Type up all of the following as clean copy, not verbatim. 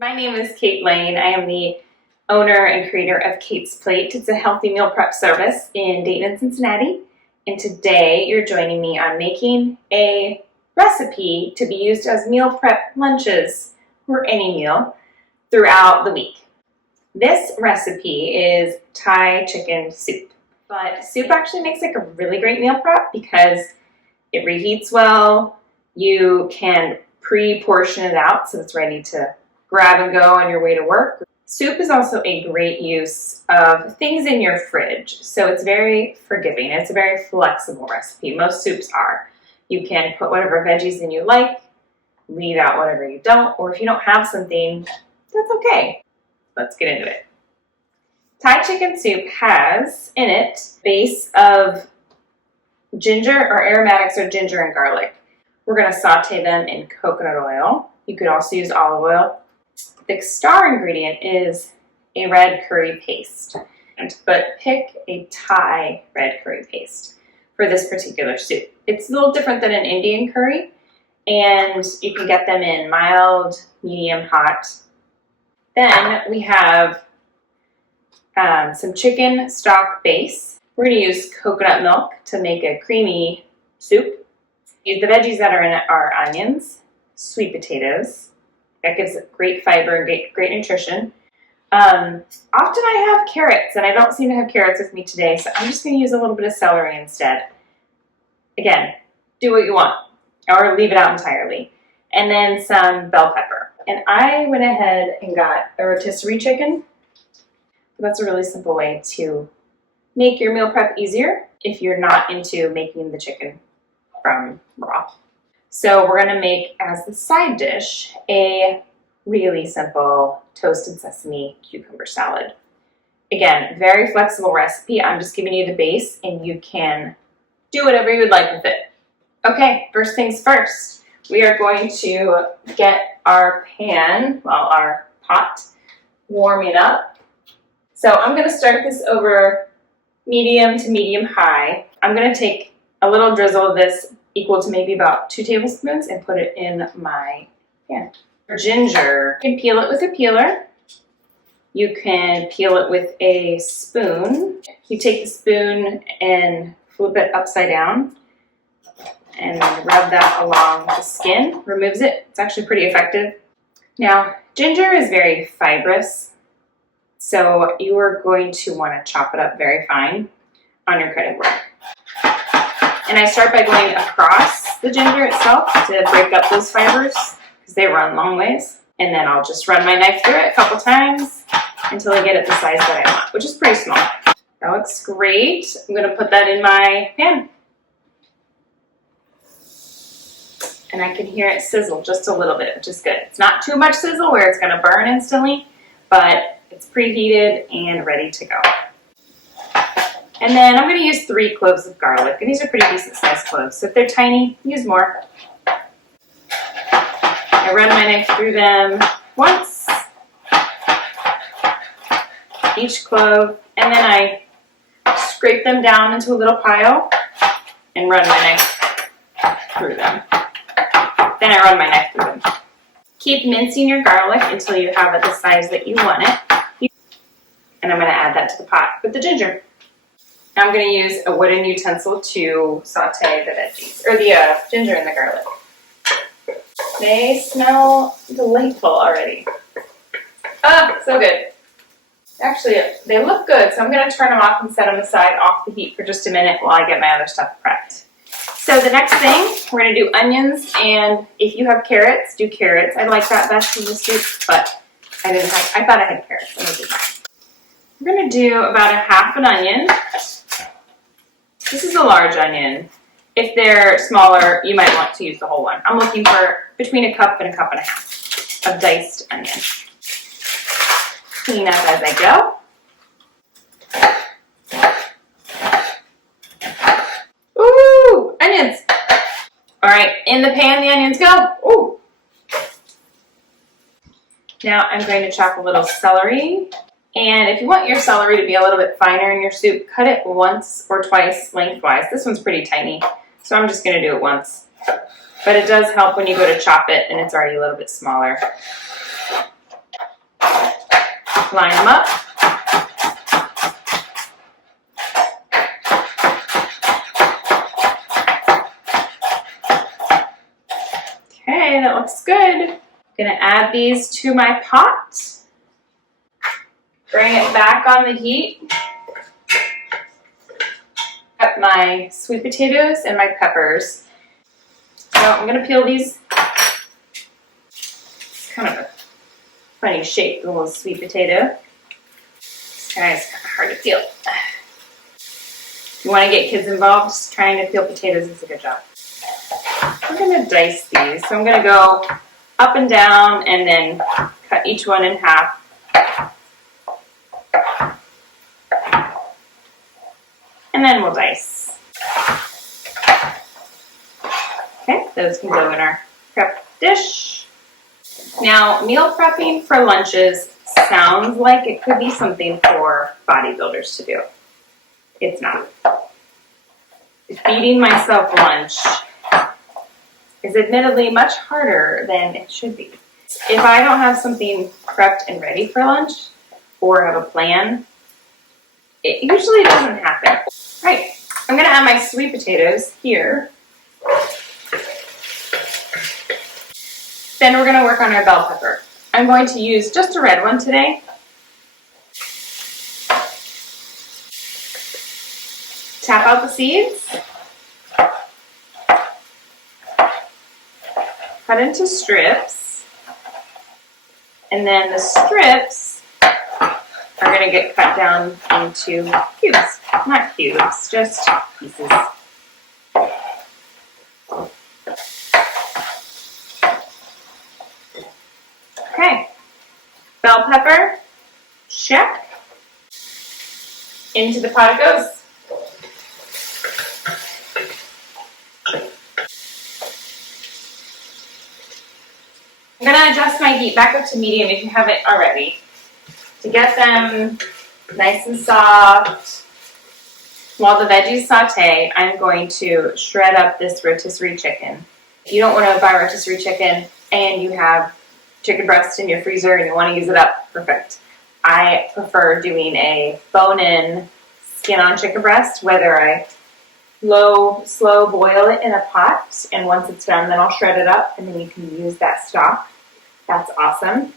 My name is Kate Lane. I am the owner and creator of Kate's Plate. It's a healthy meal prep service in Dayton and Cincinnati. And today you're joining me on making a recipe to be used as meal prep lunches or any meal throughout the week. This recipe is Thai chicken soup. But soup actually makes like a really great meal prep because it reheats well. You can pre-portion it out so it's ready to grab and go on your way to work. Soup is also a great use of things in your fridge. So it's very forgiving. It's a very flexible recipe. Most soups are. You can put whatever veggies in you like, leave out whatever you don't, or if you don't have something, that's okay. Let's get into it. Thai chicken soup has in it a base of ginger or aromatics or ginger and garlic. We're going to saute them in coconut oil. You could also use olive oil. The star ingredient is a red curry paste, but pick a Thai red curry paste for this particular soup. It's a little different than an Indian curry, and you can get them in mild, medium, hot. Then we have some chicken stock base. We're going to use coconut milk to make a creamy soup. The veggies that are in it are onions, sweet potatoes. That gives it great fiber and great nutrition. Often I have carrots, and I don't seem to have carrots with me today, so I'm just going to use a little bit of celery instead. Again, do what you want, or leave it out entirely. And then some bell pepper. And I went ahead and got a rotisserie chicken. That's a really simple way to make your meal prep easier if you're not into making the chicken from raw. So we're going to make, as the side dish, a really simple toasted sesame cucumber salad. Again, very flexible recipe. I'm just giving you the base, and you can do whatever you would like with it. Okay, first things first. We are going to get our pot warming up. So I'm going to start this over medium to medium high. I'm going to take a little drizzle of this equal to maybe about 2 tablespoons and put it in my pan. For ginger, you can peel it with a peeler. You can peel it with a spoon. You take the spoon and flip it upside down and rub that along the skin. Removes it. It's actually pretty effective. Now, ginger is very fibrous, so you are going to want to chop it up very fine on your cutting board. And I start by going across the ginger itself to break up those fibers because they run long ways. And then I'll just run my knife through it a couple times until I get it the size that I want, which is pretty small. That looks great. I'm going to put that in my pan. And I can hear it sizzle just a little bit, which is good. It's not too much sizzle where it's going to burn instantly, but it's preheated and ready to go. And then I'm going to use 3 cloves of garlic. And these are pretty decent sized cloves. So if they're tiny, use more. I run my knife through them once, each clove, and then I scrape them down into a little pile and run my knife through them. Then I run my knife through them. Keep mincing your garlic until you have it the size that you want it. And I'm going to add that to the pot with the ginger. I'm going to use a wooden utensil to saute the veggies, or the ginger and the garlic. They smell delightful already. Ah, so good. Actually, they look good, so I'm going to turn them off and set them aside off the heat for just a minute while I get my other stuff prepped. So the next thing, we're going to do onions, and if you have carrots, do carrots. I like that best in the soup, but I thought I had carrots, and I did not. We're going to do about a half an onion. This is a large onion. If they're smaller, you might want to use the whole one. I'm looking for between a cup and a cup and a half of diced onion. Clean up as I go. Ooh, onions. All right, in the pan, the onions go. Ooh. Now I'm going to chop a little celery. And if you want your celery to be a little bit finer in your soup, cut it once or twice lengthwise. This one's pretty tiny, so I'm just going to do it once. But it does help when you go to chop it and it's already a little bit smaller. Line them up. Okay, that looks good. I'm gonna add these to my pot. Bring it back on the heat. Cut my sweet potatoes and my peppers. So I'm gonna peel these. It's kind of a funny shape, the little sweet potato. This guy is kind of hard to peel. If you want to get kids involved, just trying to peel potatoes is a good job. I'm going to dice these. So I'm going to go up and down and then cut each one in half. And then we'll dice. Okay, those can go in our prep dish. Now, meal prepping for lunches sounds like it could be something for bodybuilders to do. It's not. Feeding myself lunch is admittedly much harder than it should be. If I don't have something prepped and ready for lunch or have a plan, it usually doesn't happen. All right, I'm gonna add my sweet potatoes here. Then we're gonna work on our bell pepper. I'm going to use just a red one today. Tap out the seeds. Cut into strips. And then the strips are going to get cut down into cubes. Not cubes, just pieces. Okay. Bell pepper. Check. Into the pot it goes. I'm going to adjust my heat back up to medium if you haven't already. To get them nice and soft, while the veggies saute, I'm going to shred up this rotisserie chicken. If you don't want to buy rotisserie chicken and you have chicken breast in your freezer and you want to use it up, perfect. I prefer doing a bone-in, skin-on chicken breast, whether I slow boil it in a pot, and once it's done, then I'll shred it up, and then you can use that stock. That's awesome.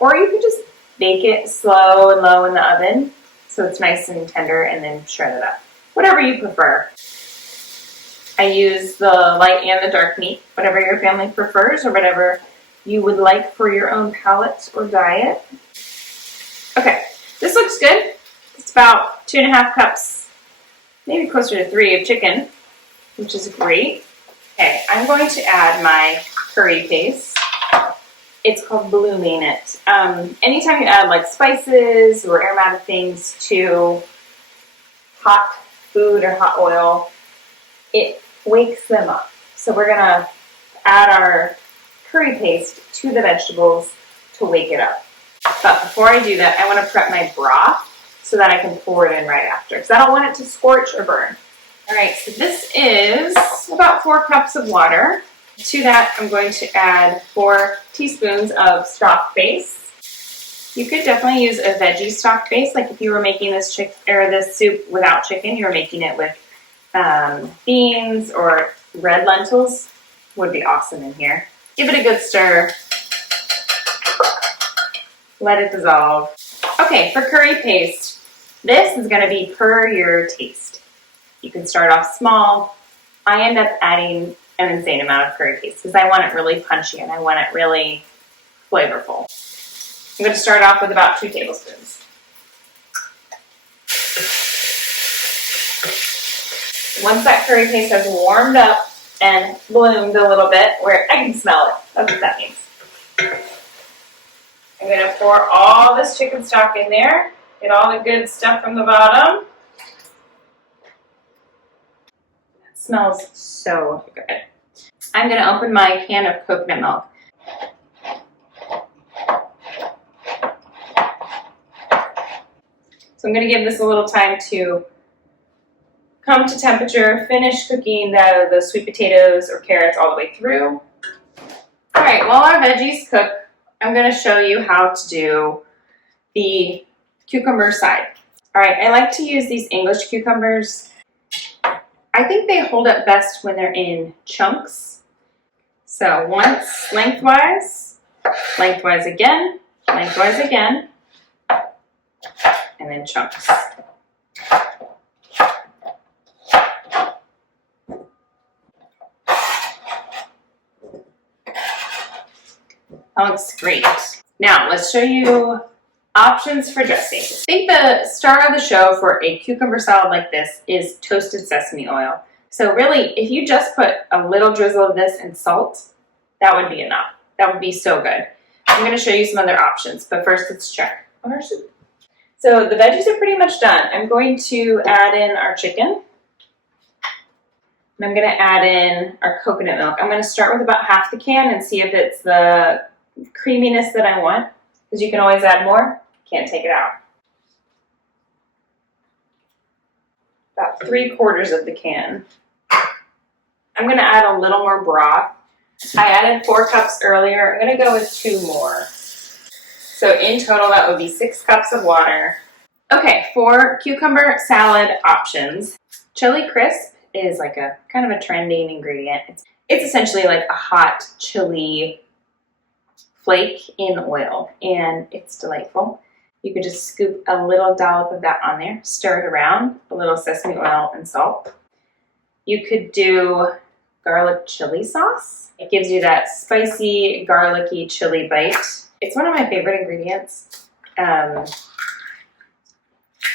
Or you can just bake it slow and low in the oven, so it's nice and tender, and then shred it up. Whatever you prefer. I use the light and the dark meat, whatever your family prefers, or whatever you would like for your own palate or diet. Okay, this looks good. It's about 2.5 cups, maybe closer to 3 of chicken, which is great. Okay, I'm going to add my curry paste. It's called Blooming It. Anytime you add like spices or aromatic things to hot food or hot oil, it wakes them up. So we're gonna add our curry paste to the vegetables to wake it up. But before I do that, I want to prep my broth so that I can pour it in right after, because I don't want it to scorch or burn. All right, so this is about 4 cups of water. To that, I'm going to add 4 teaspoons of stock base. You could definitely use a veggie stock base, like if you were making this soup without chicken, you were making it with beans or red lentils, would be awesome in here. Give it a good stir. Let it dissolve. Okay, for curry paste, this is going to be per your taste. You can start off small. I end up adding an insane amount of curry paste because I want it really punchy and I want it really flavorful. I'm going to start off with about 2 tablespoons. Once that curry paste has warmed up and bloomed a little bit, where I can smell it, that's what that means. I'm going to pour all this chicken stock in there, get all the good stuff from the bottom. It smells so good. I'm going to open my can of coconut milk. So I'm going to give this a little time to come to temperature, finish cooking the sweet potatoes or carrots all the way through. All right, while our veggies cook, I'm going to show you how to do the cucumber side. All right, I like to use these English cucumbers. I think they hold up best when they're in chunks. So once lengthwise, lengthwise again, and then chunks. That looks great. Now let's show you options for dressing. I think the star of the show for a cucumber salad like this is toasted sesame oil. So really, if you just put a little drizzle of this and salt, that would be enough. That would be so good. I'm going to show you some other options, but first let's check on our soup. So the veggies are pretty much done. I'm going to add in our chicken. And I'm going to add in our coconut milk. I'm going to start with about half the can and see if it's the creaminess that I want, because you can always add more. Can't take it out. About 3/4 of the can. I'm going to add a little more broth. I added 4 cups earlier. I'm going to go with 2 more. So in total, that would be 6 cups of water. Okay, for cucumber salad options, chili crisp is like a kind of a trending ingredient. It's essentially like a hot chili flake in oil, and it's delightful. You could just scoop a little dollop of that on there, stir it around, a little sesame oil and salt. You could do garlic chili sauce. It gives you that spicy, garlicky chili bite. It's one of my favorite ingredients.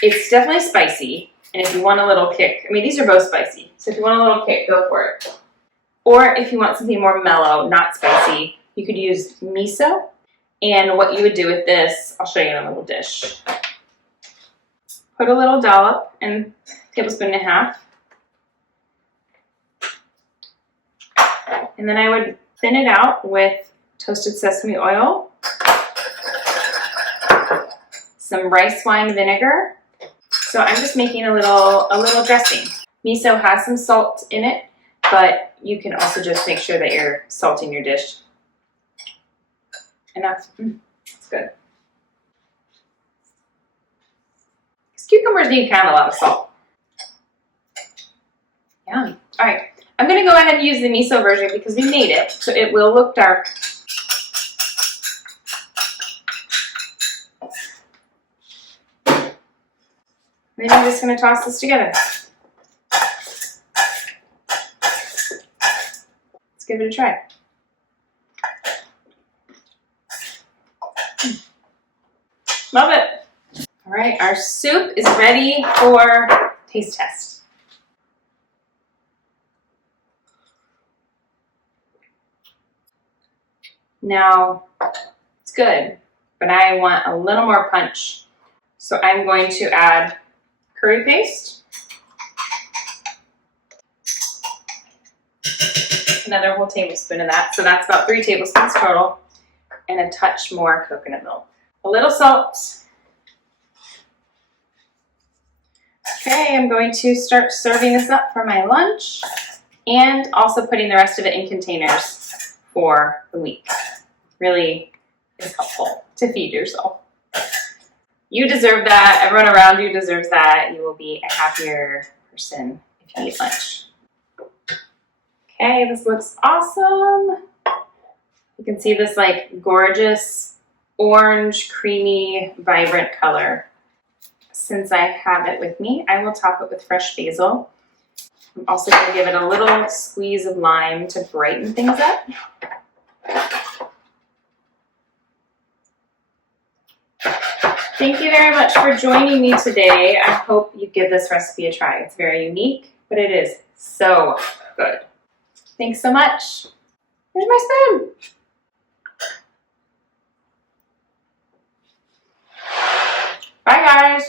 It's definitely spicy, and if you want a little kick, I mean, these are both spicy, so if you want a little kick, go for it. Or if you want something more mellow, not spicy, you could use miso. And what you would do with this, I'll show you in a little dish. Put a little dollop and a tablespoon and a half. And then I would thin it out with toasted sesame oil, some rice wine vinegar. So I'm just making a little dressing. Miso has some salt in it, but you can also just make sure that you're salting your dish. Enough. It's good. Because cucumbers need kind of a lot of salt. Yum. All right. I'm going to go ahead and use the miso version because we made it, so it will look dark. Then I'm just going to toss this together. Let's give it a try. Love it. All right, our soup is ready for taste test. Now, it's good, but I want a little more punch. So I'm going to add curry paste, another whole tablespoon of that. So that's about 3 tablespoons total, and a touch more coconut milk. A little salt. Okay, I'm going to start serving this up for my lunch and also putting the rest of it in containers for the week. Really is helpful to feed yourself. You deserve that. Everyone around you deserves that. You will be a happier person if you eat lunch. Okay, this looks awesome. You can see this like gorgeous orange, creamy, vibrant color. Since I have it with me, I will top it with fresh basil. I'm also going to give it a little squeeze of lime to brighten things up. Thank you very much for joining me today. I hope you give this recipe a try. It's very unique, but it is so good. Thanks so much. Here's my spoon. Bye, guys.